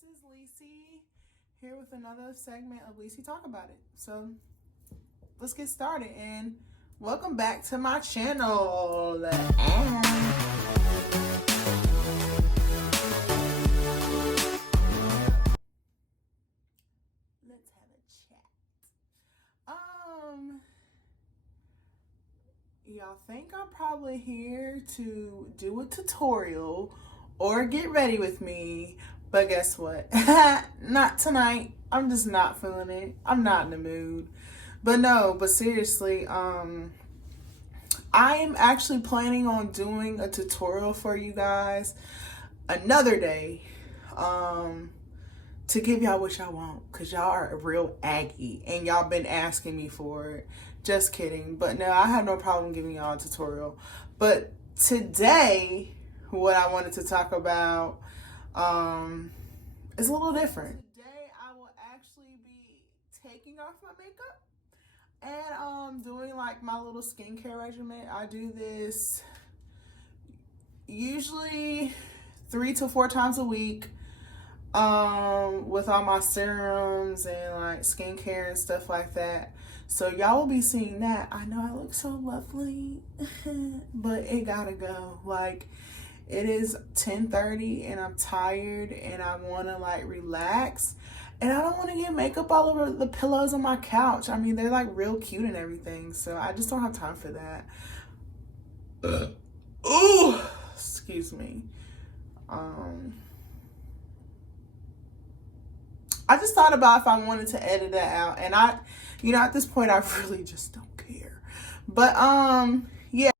this is Lisey here with another segment of Lisey Talk About It. So let's get started and welcome back to my channel. Let's have a chat. Y'all think I'm probably here to do a tutorial or get ready with me, but guess what? Not tonight. I'm just not feeling it. I'm not in the mood. But seriously, I am actually planning on doing a tutorial for you guys another day to give y'all what y'all want, because y'all are real aggy and y'all been asking me for it. Just kidding. But no, I have no problem giving y'all a tutorial. But today, what I wanted to talk about is a little different. Today, I will actually be taking off my makeup and doing like my little skincare regimen. I do this usually 3 to 4 times a week with all my serums and like skincare and stuff like that. So y'all will be seeing that. I know I look so lovely, but it gotta go. Like, it is 10:30 and I'm tired and I wanna like relax. And I don't wanna get makeup all over the pillows on my couch. I mean, they're like real cute and everything. So I just don't have time for that. Ooh, excuse me. I just thought about if I wanted to edit that out, and at this point, I really just don't care. But, yeah.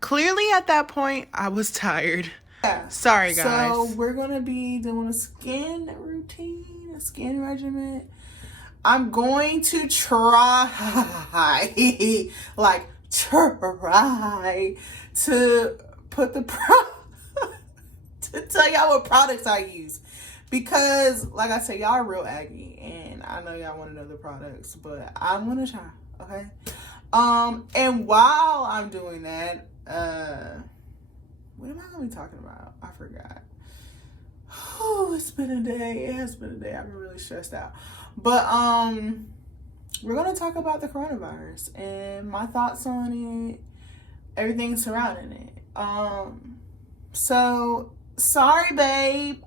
Clearly at that point, I was tired. Yeah. Sorry, guys. So we're going to be doing a skin routine, a skin regimen. I'm going to try to put the to tell y'all what products I use. Because, like I said, y'all are real aggy, and I know y'all want to know the products, but I'm going to try, okay? And while I'm doing that, what am I going to be talking about? I forgot. Oh, it's been a day. It has been a day. I've been really stressed out. But, we're going to talk about the coronavirus and my thoughts on it, everything surrounding it. So, sorry, babe.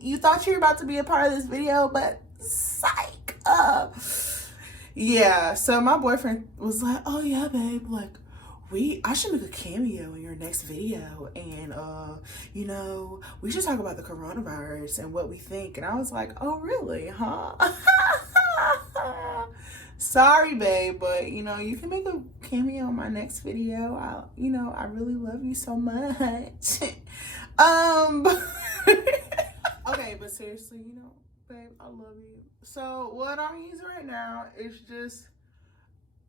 You thought you were about to be a part of this video, but psych. Yeah, so my boyfriend was like, oh yeah, babe, like, I should make a cameo in your next video, and we should talk about the coronavirus and what we think. And I was like, oh really, huh? Sorry, babe, but you can make a cameo in my next video. I really love you so much. Okay, but seriously, babe, I love you. So what I'm using right now is just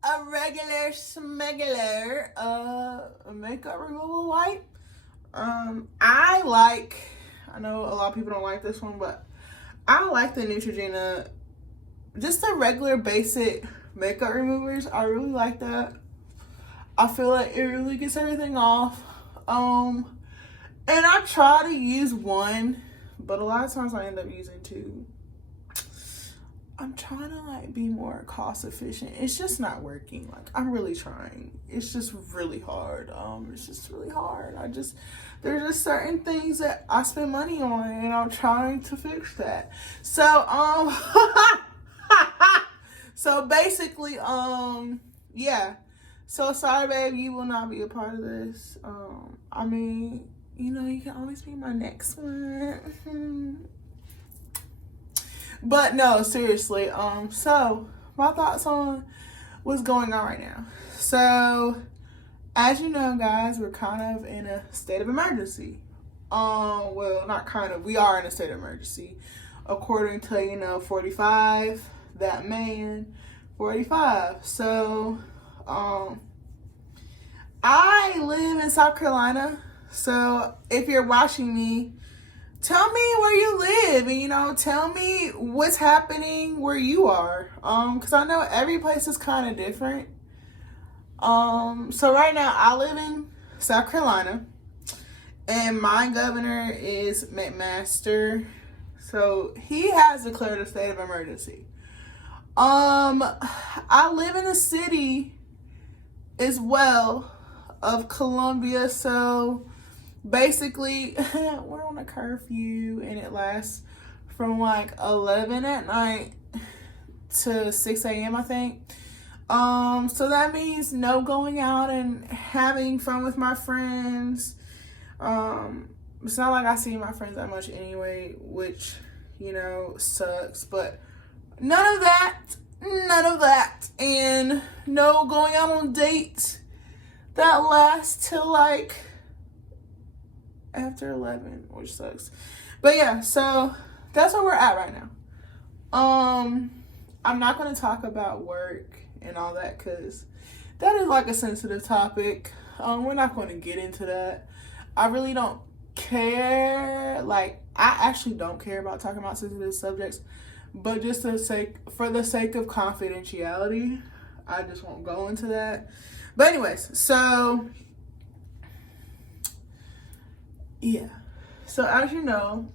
a regular smegular makeup removal wipe. I know a lot of people don't like this one, but I like the Neutrogena, just the regular basic makeup removers. I really like that. I feel like it really gets everything off. And I try to use one, but a lot of times I end up using 2. I'm trying to like be more cost efficient. It's just not working. Like, I'm really trying. It's just really hard. It's just really hard. There's just certain things that I spend money on, and I'm trying to fix that. So, so basically, yeah. So sorry, babe, you will not be a part of this. I mean, you can always be my next one. But no, seriously. So my thoughts on what's going on right now. So, as you know, guys, we're kind of in a state of emergency. Well, not kind of. We are in a state of emergency, according to 45. That man, 45. So, I live in South Carolina. So if you're watching me, tell me where you live, and tell me what's happening where you are, because I know every place is kind of different. So right now I live in South Carolina, and my governor is McMaster So he has declared a state of emergency. I live in the city as well of Columbia, so basically we're on a curfew and it lasts from like 11 at night to 6 a.m. I think. So that means no going out and having fun with my friends. It's not like I see my friends that much anyway, which, you know, sucks, but none of that, and no going out on dates that last till like after 11, which sucks. But yeah, so that's where we're at right now. I'm not going to talk about work and all that because that is like a sensitive topic. We're not going to get into that. I really don't care. Like, I actually don't care about talking about sensitive subjects, but just for the sake of confidentiality, I just won't go into that. But anyways, so yeah. So as you know,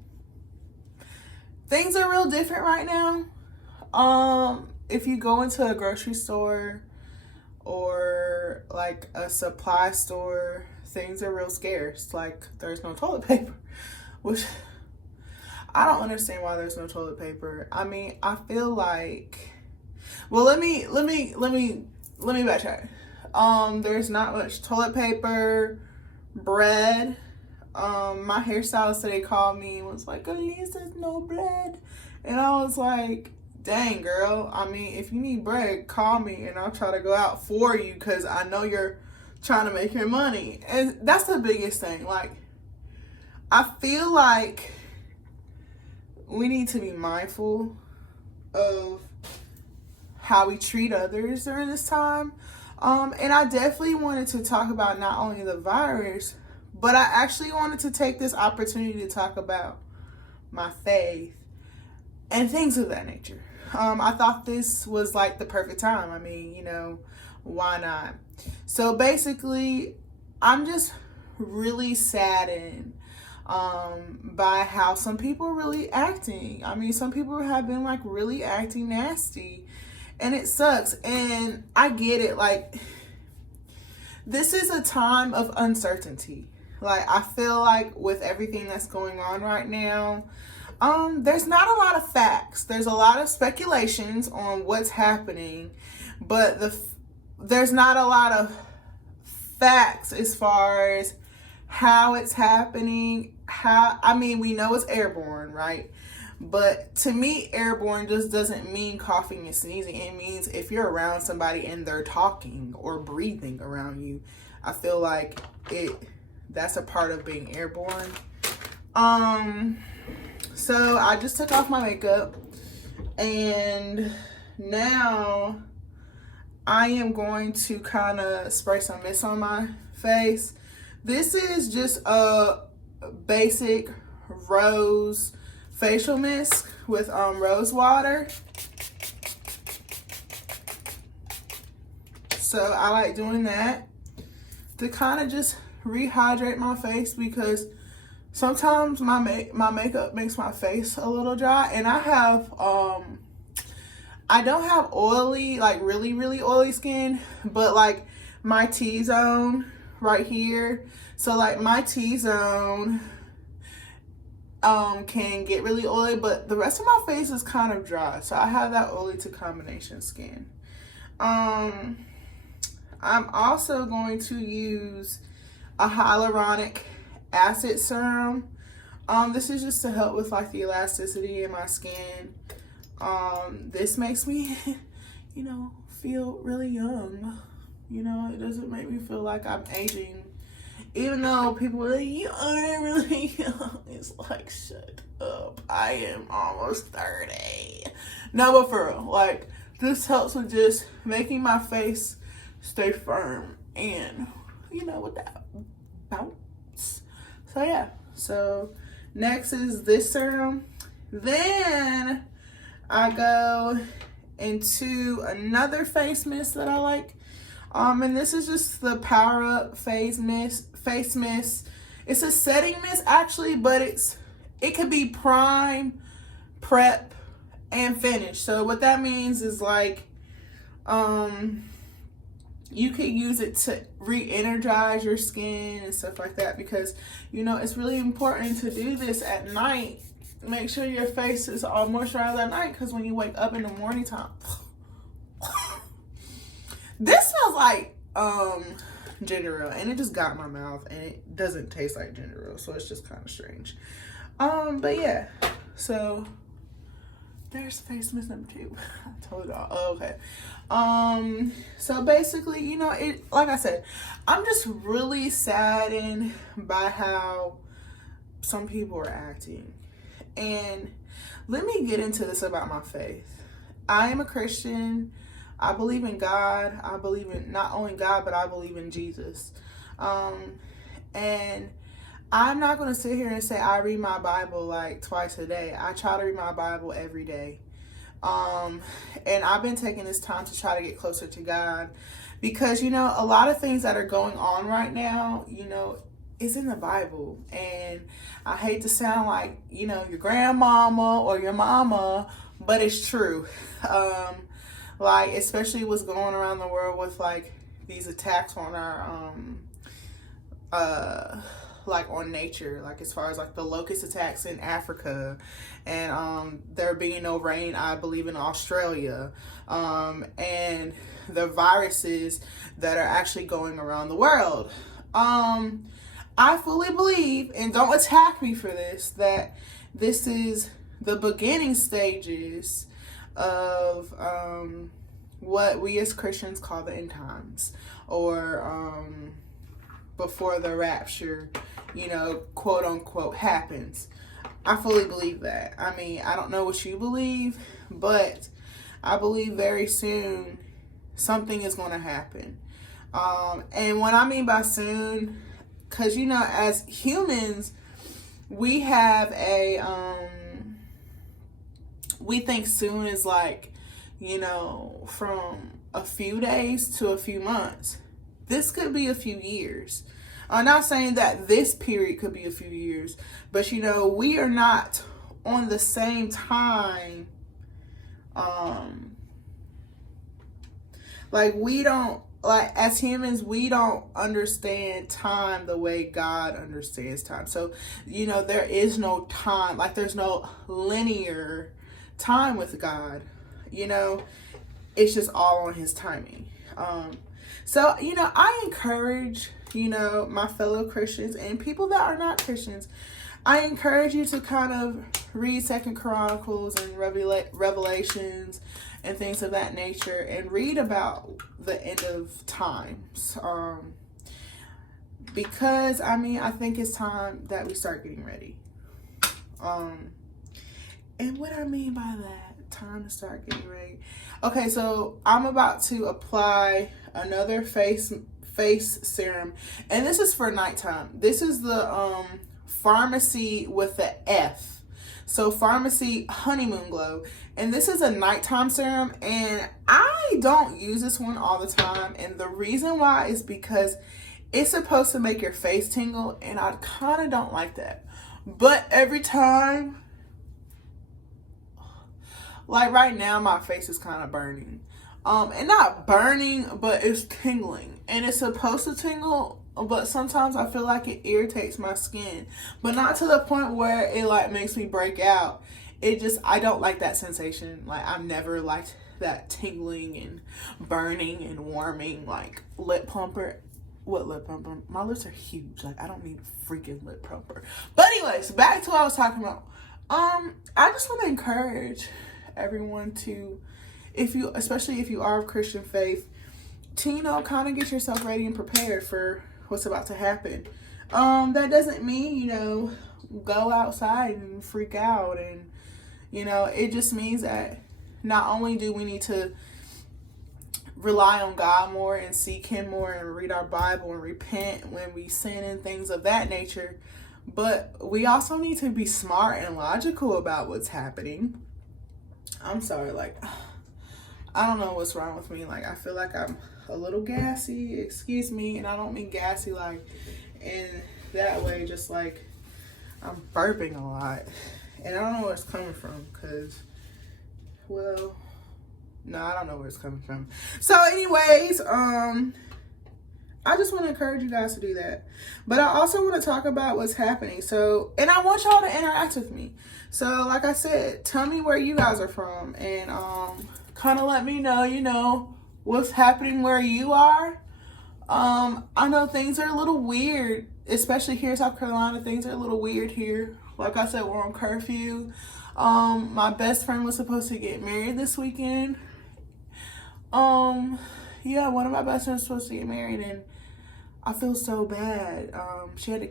things are real different right now. If you go into a grocery store or like a supply store, things are real scarce. Like, there's no toilet paper, which I don't understand why there's no toilet paper. I mean, I feel like, well, let me backtrack. There's not much toilet paper, bread. My hairstylist today called me and was like, "Elisa's no bread," and I was like, "Dang, girl. I mean, if you need bread, call me and I'll try to go out for you because I know you're trying to make your money." And that's the biggest thing. Like, I feel like we need to be mindful of how we treat others during this time. And I definitely wanted to talk about not only the virus, but I actually wanted to take this opportunity to talk about my faith and things of that nature. I thought this was like the perfect time. I mean, you know, why not? So basically, I'm just really saddened by how some people are really acting. I mean, some people have been like really acting nasty, and it sucks. And I get it. Like, this is a time of uncertainty. Like, I feel like with everything that's going on right now, there's not a lot of facts. There's a lot of speculations on what's happening, but there's not a lot of facts as far as how it's happening. I mean, we know it's airborne, right? But to me, airborne just doesn't mean coughing and sneezing. It means if you're around somebody and they're talking or breathing around you, I feel like that's a part of being airborne. So I just took off my makeup and now I am going to kind of spray some mist on my face. This is just a basic rose facial mist with rose water. So I like doing that to kind of just rehydrate my face because sometimes my makeup makes my face a little dry, and I don't have oily, like really, really oily skin, but like my T-zone right here. So like my T-zone can get really oily, but the rest of my face is kind of dry. So I have that oily to combination skin. I'm also going to use a hyaluronic acid serum. This is just to help with like the elasticity in my skin. This makes me, you know, feel really young. You know, it doesn't make me feel like I'm aging. Even though people are like, "You are really young." It's like, shut up. I am almost 30. No, but for real, like, this helps with just making my face stay firm and, you know, with that bounce. So yeah, so next is this serum. Then I go into another face mist that I like. And this is just the Power Up face mist. It's a setting mist actually, but it could be prime, prep, and finish. So what that means is like, you can use it to re-energize your skin and stuff like that, because you know it's really important to do this at night. Make sure your face is all moisturized at night, because when you wake up in the morning time, this smells like ginger ale, and it just got in my mouth, and it doesn't taste like ginger ale, so it's just kind of strange. But yeah, so there's face mist number 2. I told y'all. Oh, okay. So basically, you know, it, like I said, I'm just really saddened by how some people are acting. And let me get into this about my faith. I am a Christian. I believe in God. I believe in not only God, but I believe in Jesus. And I'm not going to sit here and say I read my Bible like twice a day. I try to read my Bible every day. And I've been taking this time to try to get closer to God, because, you know, a lot of things that are going on right now, you know, is in the Bible. And I hate to sound like, you know, your grandmama or your mama, but it's true. Like, especially what's going around the world with like these attacks on our, like on nature, like as far as like the locust attacks in Africa, and there being no rain, I believe, in Australia, and the viruses that are actually going around the world. I fully believe, and don't attack me for this, that this is the beginning stages of what we as Christians call the end times, or before the rapture, you know, quote unquote, happens. I fully believe that. I mean, I don't know what you believe, but I believe very soon something is going to happen. And what I mean by soon, because, you know, as humans, we have a, we think soon is like, you know, from a few days to a few months. This could be a few years. I'm not saying that this period could be a few years, but, you know, we are not on the same time. Like, we don't, like, as humans, we don't understand time the way God understands time. So, you know, there is no time, like there's no linear time with God, you know, it's just all on his timing. So, you know, I encourage, you know, my fellow Christians and people that are not Christians, I encourage you to kind of read 2 Chronicles and Revelations and things of that nature, and read about the end of times. Because, I mean, I think it's time that we start getting ready. And what I mean by that, time to start getting ready. Okay, so I'm about to apply another face serum, and this is for nighttime. This is the Pharmacy with the F. So Pharmacy Honeymoon Glow. And this is a nighttime serum, and I don't use this one all the time. And the reason why is because it's supposed to make your face tingle, and I kind of don't like that. But every time, like right now, my face is kind of burning. And not burning, but it's tingling. And it's supposed to tingle, but sometimes I feel like it irritates my skin. But not to the point where it like makes me break out. It just, I don't like that sensation. Like, I've never liked that tingling and burning and warming, like lip plumper. What lip plumper? My lips are huge. Like, I don't need a freaking lip plumper. But anyways, back to what I was talking about. I just want to encourage everyone to, especially if you are of Christian faith, to, you know, kind of get yourself ready and prepared for what's about to happen. That doesn't mean, you know, go outside and freak out, and, you know, it just means that not only do we need to rely on God more and seek him more and read our Bible and repent when we sin and things of that nature, but we also need to be smart and logical about what's happening. I'm sorry, like, I don't know what's wrong with me. Like, I feel like I'm a little gassy, excuse me, and I don't mean gassy like in that way, just like I'm burping a lot. And I don't know where it's coming from because, well, no, I don't know where it's coming from. So anyways, I just want to encourage you guys to do that. But I also want to talk about what's happening. So, and I want y'all to interact with me. So, like I said, tell me where you guys are from and kind of let me know, you know, what's happening where you are. I know things are a little weird, especially here in South Carolina. Things are a little weird here. Like I said, we're on curfew. My best friend was supposed to get married this weekend. Yeah, one of my best friends was supposed to get married, and I feel so bad. She had to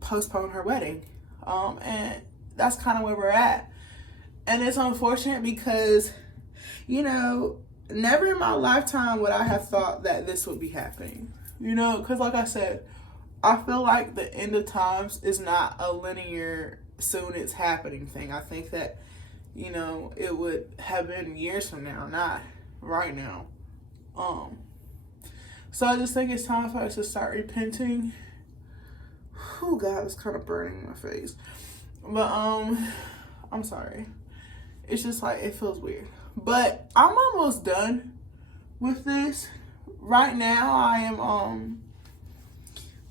postpone her wedding. And that's kind of where we're at. And it's unfortunate because, you know, never in my lifetime would I have thought that this would be happening. You know, because like I said, I feel like the end of times is not a linear soon it's happening thing. I think that, you know, it would have been years from now, not right now. So I just think it's time for us to start repenting. Oh God, it's kind of burning my face. But I'm sorry. It's just like it feels weird. But I'm almost done with this. Right now I am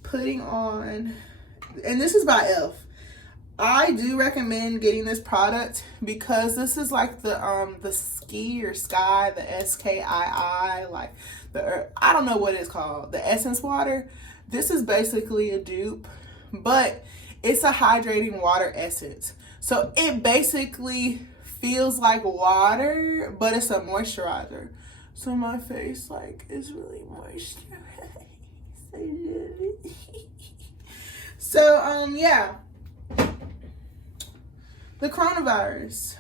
putting on, and this is by e.l.f. I do recommend getting this product because this is like the ski or sky, the SKII, like the, I don't know what it's called, the essence water. This is basically a dupe, but it's a hydrating water essence. So it basically feels like water, but it's a moisturizer. So my face like is really moisturized. So yeah. The coronavirus.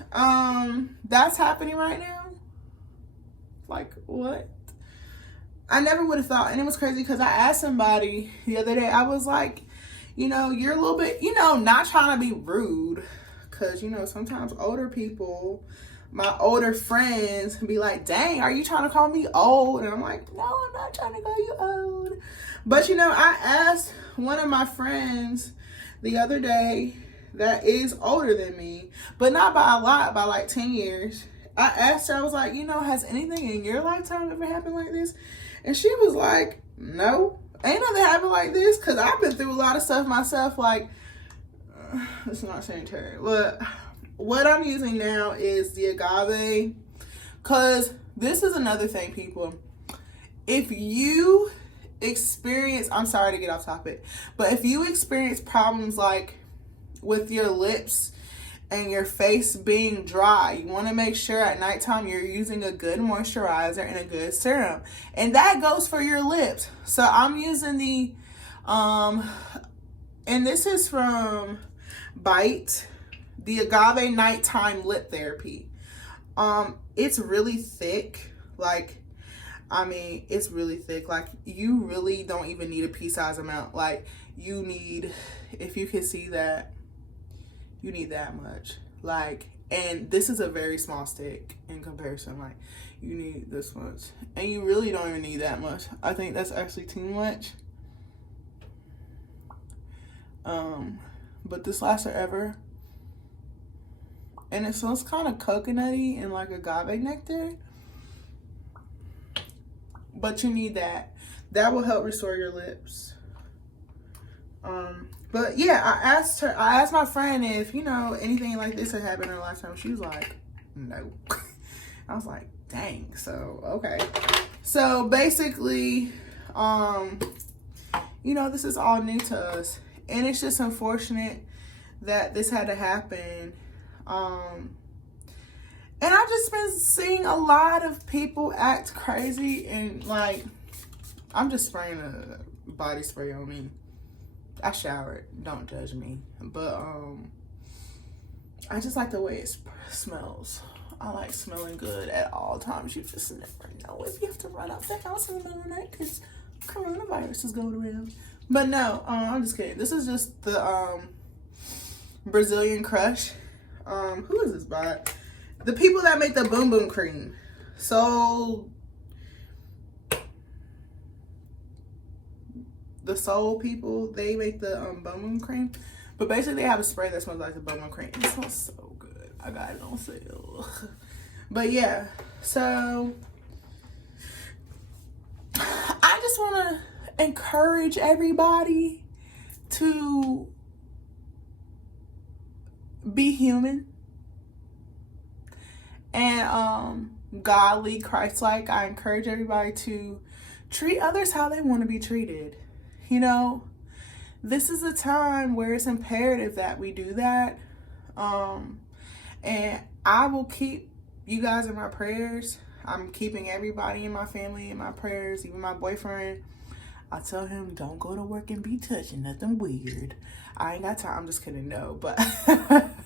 That's happening right now. Like, what? I never would have thought. And it was crazy because I asked somebody the other day, I was like, you know, you're a little bit, you know, not trying to be rude. Because, you know, sometimes older people, my older friends be like, dang, are you trying to call me old? And I'm like, no, I'm not trying to call you old. But, you know, I asked one of my friends the other day that is older than me, but not by a lot, by like 10 years. I asked her, I was like, you know, has anything in your lifetime ever happened like this? And she was like, no, ain't nothing happened like this. Because I've been through a lot of stuff myself, like, it's not sanitary. But what I'm using now is the agave. Because this is another thing, people. If you experience, I'm sorry to get off topic, but if you experience problems like with your lips and your face being dry, you want to make sure at nighttime you're using a good moisturizer and a good serum, and that goes for your lips. So I'm using the and this is from Bite, the agave nighttime lip therapy. It's really thick. Like, I mean, it's really thick. Like, you really don't even need a pea size amount. Like, you need, if you can see that, you need that much. Like, and this is a very small stick in comparison. Like, you need this much, and you really don't even need that much. I think that's actually too much. But this lasts forever, and it smells kind of coconutty and like agave nectar. But you need that. That will help restore your lips. But yeah, I asked my friend if, you know, anything like this had happened in her lifetime. She was like, no. I was like, dang. So, okay. So basically, you know, this is all new to us. And it's just unfortunate that this had to happen. And I've just been seeing a lot of people act crazy, and like, I'm just spraying a body spray on me. I showered, don't judge me. But I just like the way it smells. I like smelling good at all times. You just never know if you have to run out the house in the middle of the night because coronavirus is going around. But no, I'm just kidding. This is just the Brazilian Crush. Who is this by? The people that make the Boom Boom Cream. So the Soul people, they make the Boom Boom Cream. But basically, they have a spray that smells like the bubble cream. It smells so good. I got it on sale. But yeah, so I just want to encourage everybody to be human and godly, Christ-like. I encourage everybody to treat others how they want to be treated. You know, this is a time where it's imperative that we do that. And I will keep you guys in my prayers. I'm keeping everybody in my family in my prayers, even my boyfriend. I tell him, don't go to work and be touching nothing weird. I ain't got time. I'm just kidding. No, but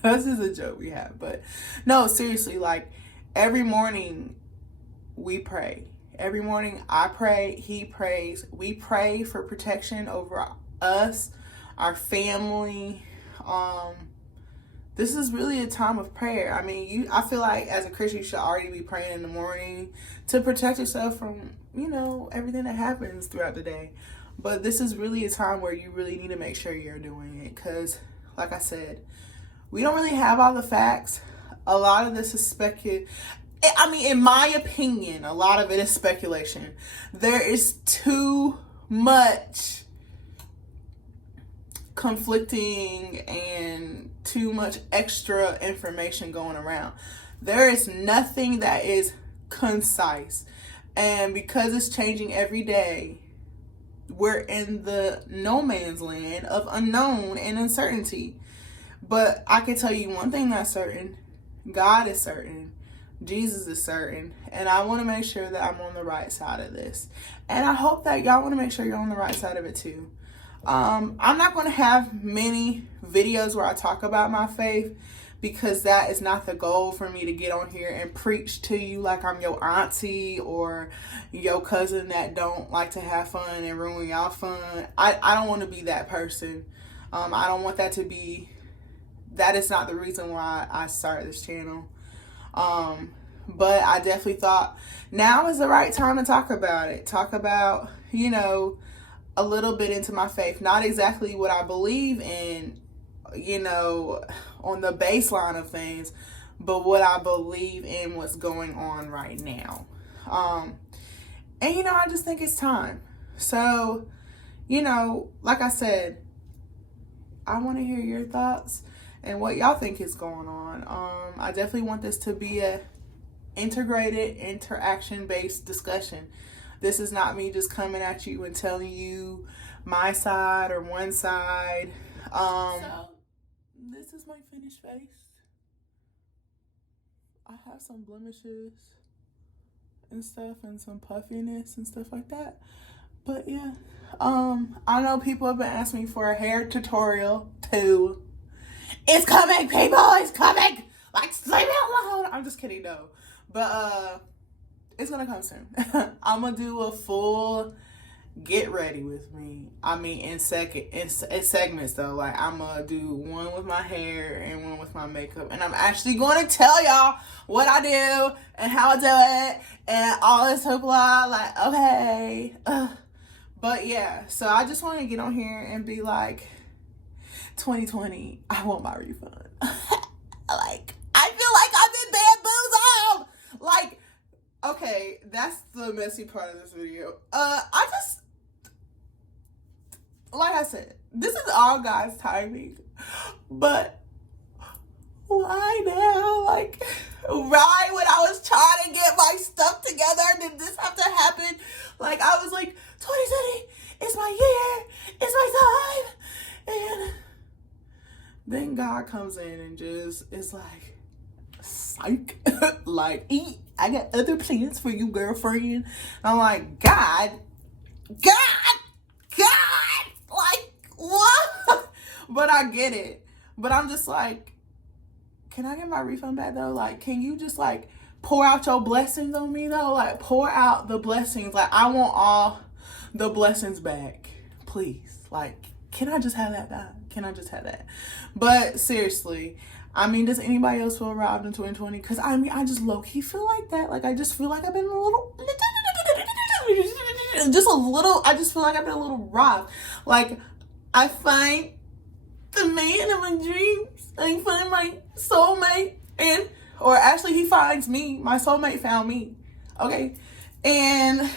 this is a joke we have. But no, seriously, like every morning we pray. Every morning I pray, he prays. We pray for protection over us, our family. This is really a time of prayer. I mean, I feel like as a Christian, you should already be praying in the morning to protect yourself from, you know, everything that happens throughout the day. But this is really a time where you really need to make sure you're doing it. Because, like I said, we don't really have all the facts. A lot of this is speculation. I mean, in my opinion, a lot of it is speculation. There is too much conflicting and too much extra information going around. There is nothing that is concise. And because it's changing every day, we're in the no man's land of unknown and uncertainty. But I can tell you one thing that's certain. God is certain. Jesus is certain. And I want to make sure that I'm on the right side of this. And I hope that y'all want to make sure you're on the right side of it too. I'm not going to have many videos where I talk about my faith, because that is not the goal for me to get on here and preach to you like I'm your auntie or your cousin that don't like to have fun and ruin y'all fun. I don't want to be that person. I don't want that to be, that is not the reason why I started this channel. But I definitely thought now is the right time to talk about it. Talk about, you know, a little bit into my faith. Not exactly what I believe in, you know, on the baseline of things, but what I believe in, what's going on right now. And, you know, I just think it's time. So, you know, like I said, I want to hear your thoughts and what y'all think is going on. I definitely want this to be a integrated, interaction-based discussion. This is not me just coming at you and telling you my side or one side. So, this is my finished face. I have some blemishes and stuff and some puffiness and stuff like that. But yeah, I know people have been asking me for a hair tutorial too. It's coming, people, it's coming. Like, say it out loud. I'm just kidding, no. But it's gonna come soon. I'm gonna do a full get ready with me. I mean, in segments though. Like, I'm gonna do one with my hair and one with my makeup, and I'm actually gonna tell y'all what I do and how I do it and all this hoopla. Like, okay. But yeah, so I just want to get on here and be like, 2020, I want my refund. Like, I feel like I've been bamboozled. Like, okay, that's the messy part of this video. I just, like I said, this is all God's timing. But why now? Like, right when I was trying to get my stuff together, did this have to happen? Like, I was like, 2020 is my year. It's my time. And then God comes in and just is like, psych. Like, I got other plans for you, girlfriend. I'm like, God, like, what? But I get it. But I'm just like, can I get my refund back though? Like, can you just like pour out your blessings on me though? Like, pour out the blessings. Like, I want all the blessings back, please. Like, can I just have that back? Can I just have that? But seriously, I mean, does anybody else feel robbed in 2020? Because I mean, I just low-key feel like that. Like, I just feel like I've been a little, I just feel like I've been a little robbed. Like, I find the man of my dreams. I find my soulmate, or actually he finds me. My soulmate found me. Okay. And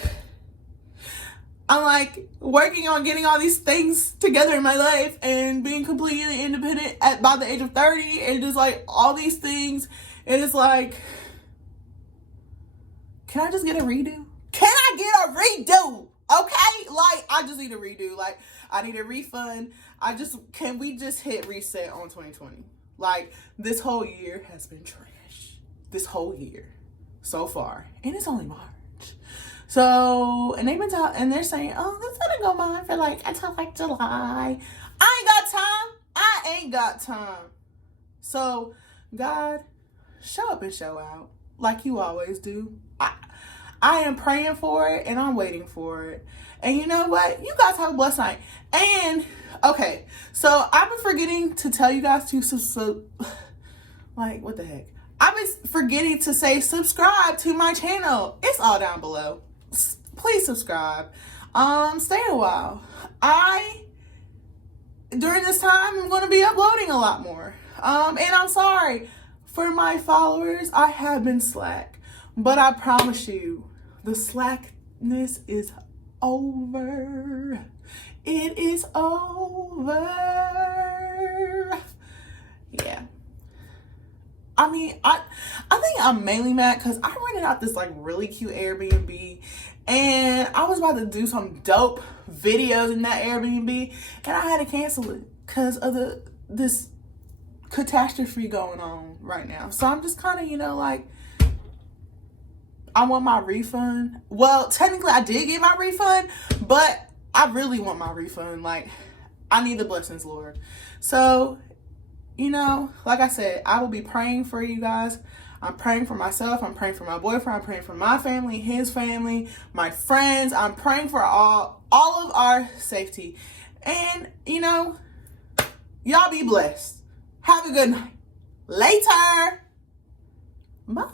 I'm like working on getting all these things together in my life and being completely independent by the age of 30, and just like all these things. And it's like, can I just get a redo? Can I get a redo? Okay? Like, I just need a redo. Like, I need a refund. Can we just hit reset on 2020? Like, this whole year has been trash. This whole year so far. And it's only March. So, and they're saying, oh, that's gonna go by for like, until like July. I ain't got time. So, God, show up and show out like you always do. I am praying for it and I'm waiting for it. And you know what? You guys have a blessed night. And, okay, so I've been forgetting to tell you guys to like, what the heck? I've been forgetting to say subscribe to my channel. It's all down below. Please subscribe. Stay a while. During this time, I'm going to be uploading a lot more. And I'm sorry for my followers. I have been slack, but I promise you, the slackness is over. It is over. Yeah. I mean, I think I'm mainly mad because I rented out this like really cute Airbnb, and I was about to do some dope videos in that Airbnb, and I had to cancel it because of this catastrophe going on right now. So I'm just kind of, like, I want my refund. Well, technically I did get my refund, but I really want my refund. Like, I need the blessings, Lord. So, like I said, I will be praying for you guys. I'm praying for myself. I'm praying for my boyfriend. I'm praying for my family, his family, my friends. I'm praying for all of our safety. And, y'all be blessed. Have a good night. Later. Bye.